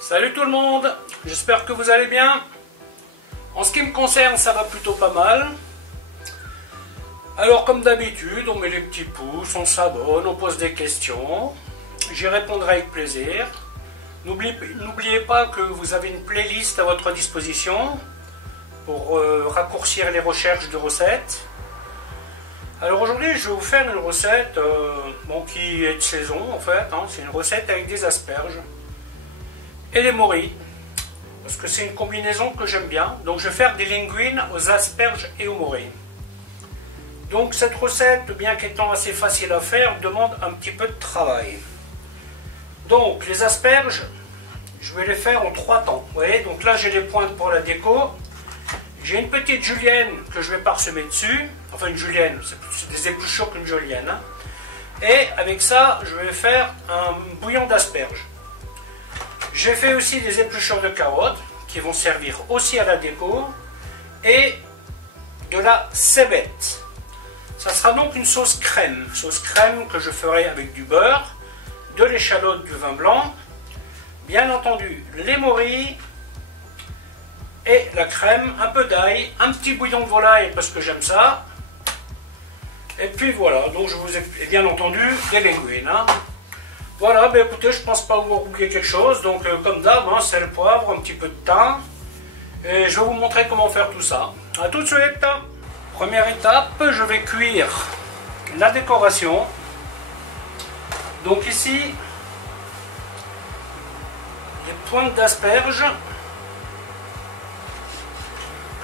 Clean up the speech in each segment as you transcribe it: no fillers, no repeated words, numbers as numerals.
Salut tout le monde, j'espère que vous allez bien. En ce qui me concerne, ça va plutôt pas mal. Alors comme d'habitude, on met les petits pouces, on s'abonne, on pose des questions. J'y répondrai avec plaisir. N'oubliez pas que vous avez une playlist à votre disposition pour raccourcir les recherches de recettes. Alors aujourd'hui, je vais vous faire une recette qui est de saison en fait. C'est une recette avec des asperges et des morilles. Parce que c'est une combinaison que j'aime bien. Donc je vais faire des linguines aux asperges et aux morilles. Donc cette recette, bien qu'étant assez facile à faire, demande un petit peu de travail. Donc les asperges, je vais les faire en 3 temps. Vous voyez, donc là j'ai les pointes pour la déco. J'ai une petite julienne que je vais parsemer dessus. Enfin une julienne, c'est des épluchures qu'une julienne. Et avec ça, je vais faire un bouillon d'asperges. J'ai fait aussi des épluchures de carottes qui vont servir aussi à la déco. Et de la cébette. Ça sera donc une sauce crème. Sauce crème que je ferai avec du beurre, de l'échalote, du vin blanc. Bien entendu, les morilles et la crème, un peu d'ail, un petit bouillon de volaille parce que j'aime ça. Et puis voilà, donc je vous ai bien entendu des linguines. Voilà, ben écoutez, je pense pas avoir oublié quelque chose. Donc comme d'hab, sel, poivre, un petit peu de thym. Et je vais vous montrer comment faire tout ça. A tout de suite. Première étape, je vais cuire la décoration. Donc ici, des pointes d'asperges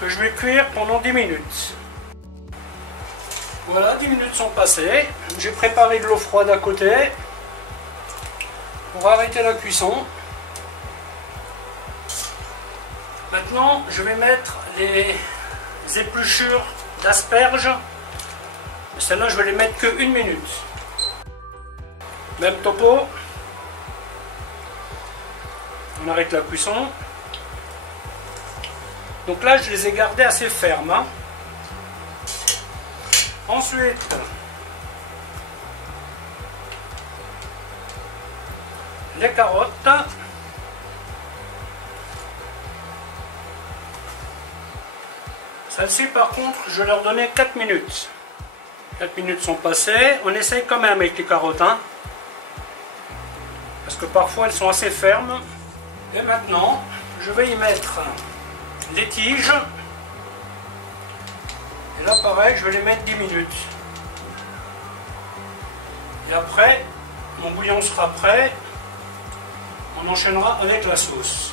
que je vais cuire pendant 10 minutes. Voilà, 10 minutes sont passées. J'ai préparé de l'eau froide à côté pour arrêter la cuisson. Maintenant, je vais mettre les épluchures d'asperges. Celles-là, je vais les mettre que 1 minute. Même topo. On arrête la cuisson. Donc là, je les ai gardées assez fermes. Ensuite, les carottes. Celles-ci, par contre, je leur donnais 4 minutes. 4 minutes sont passées. On essaye quand même avec les carottes. Parce que parfois, elles sont assez fermes. Et maintenant, je vais y mettre les tiges. Et là, pareil, je vais les mettre 10 minutes. Et après, mon bouillon sera prêt. On enchaînera avec la sauce.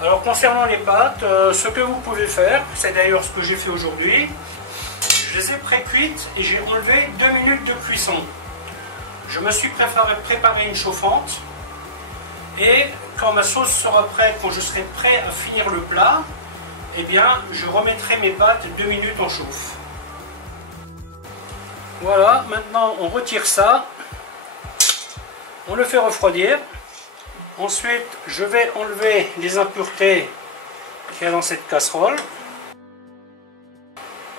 Alors, concernant les pâtes, ce que vous pouvez faire, c'est d'ailleurs ce que j'ai fait aujourd'hui. Je les ai pré-cuites et j'ai enlevé 2 minutes de cuisson. Je me suis préparé une chauffante. Et quand ma sauce sera prête, quand je serai prêt à finir le plat, eh bien, je remettrai mes pâtes 2 minutes en chauffe. Voilà, maintenant on retire ça. On le fait refroidir. Ensuite, je vais enlever les impuretés qu'il y a dans cette casserole.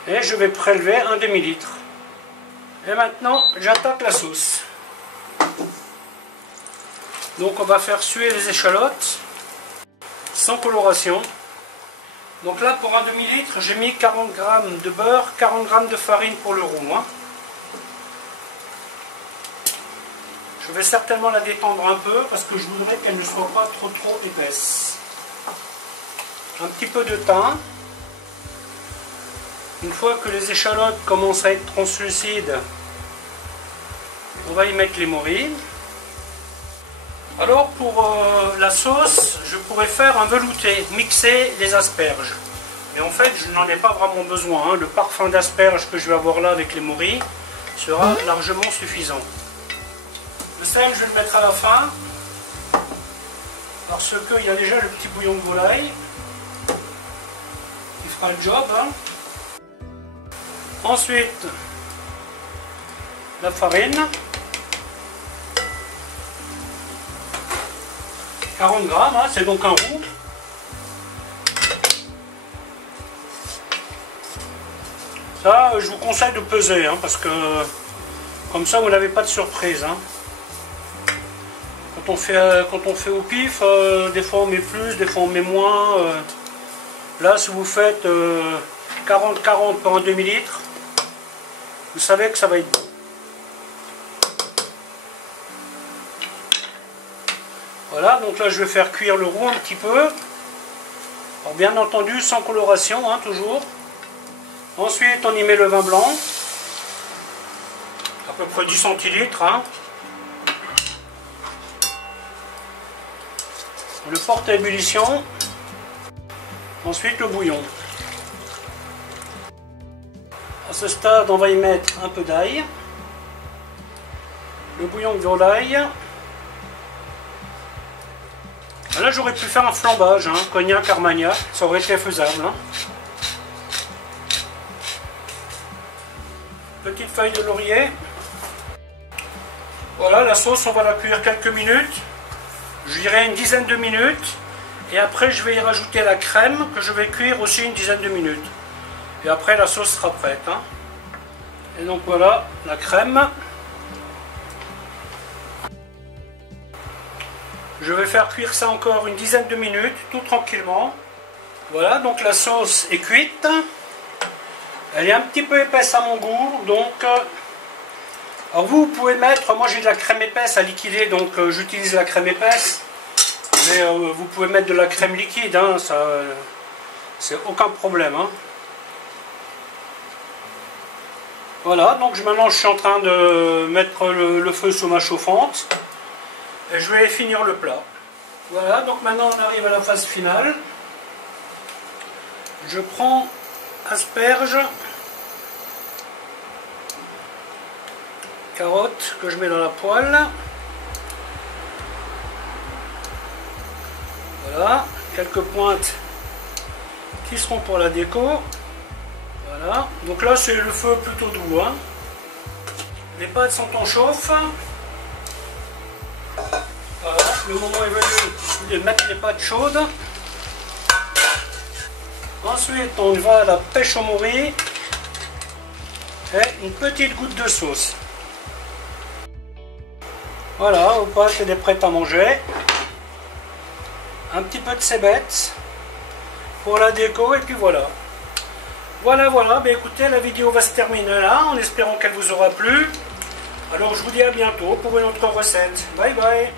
Et je vais prélever un demi-litre. Et maintenant, j'attaque la sauce. Donc on va faire suer les échalotes sans coloration. Donc là, pour un demi-litre, j'ai mis 40 g de beurre, 40 g de farine pour le roux. Je vais certainement la détendre un peu parce que je voudrais qu'elle ne soit pas trop épaisse. Un petit peu de thym. Une fois que les échalotes commencent à être translucides, on va y mettre les morilles. Alors pour la sauce, je pourrais faire un velouté, mixer les asperges. Mais en fait, je n'en ai pas vraiment besoin. Le parfum d'asperges que je vais avoir là avec les morilles sera largement suffisant. Le sel, je vais le mettre à la fin, parce qu'il y a déjà le petit bouillon de volaille qui fera le job. Ensuite, la farine, 40 g, c'est donc un roux. Ça, je vous conseille de peser, parce que comme ça, vous n'avez pas de surprise. on fait au pif, des fois on met plus, des fois on met moins. Là, si vous faites 40-40 pour un demi-litre, vous savez que ça va être bon. Voilà, donc là je vais faire cuire le roux un petit peu. Alors bien entendu sans coloration, hein, toujours. Ensuite on y met le vin blanc. À peu près 10 centilitres. Hein. On le porte à ébullition. Ensuite le bouillon. À ce stade on va y mettre un peu d'ail. Le bouillon de volaille. Là j'aurais pu faire un flambage, hein, cognac, armagnac, ça aurait été faisable. Hein. Petite feuille de laurier. Voilà, la sauce on va la cuire quelques minutes, je dirais une dizaine de minutes, et après je vais y rajouter la crème que je vais cuire aussi une dizaine de minutes. Et après la sauce sera prête. Hein. Et donc voilà la crème. Je vais faire cuire ça encore une dizaine de minutes, tout tranquillement. Voilà, donc la sauce est cuite. Elle est un petit peu épaisse à mon goût, donc... alors vous pouvez mettre, moi j'ai de la crème épaisse à liquider, donc j'utilise la crème épaisse. Mais vous pouvez mettre de la crème liquide, hein, ça... c'est aucun problème. Hein. Voilà, donc maintenant je suis en train de mettre le feu sur ma chauffante. Et je vais finir le plat. Voilà, donc maintenant on arrive à la phase finale. Je prends asperges, carottes que je mets dans la poêle. Voilà, quelques pointes qui seront pour la déco. Voilà, donc là c'est le feu plutôt doux. Hein. Les pâtes sont en chauffe. Voilà, le moment est venu de mettre les pâtes chaudes. Ensuite, on va à la pêche au morue et une petite goutte de sauce. Voilà, vos pâtes sont prêtes à manger. Un petit peu de cébettes pour la déco et puis voilà. Voilà, ben écoutez, la vidéo va se terminer là en espérant qu'elle vous aura plu. Alors je vous dis à bientôt pour une autre recette. Bye bye.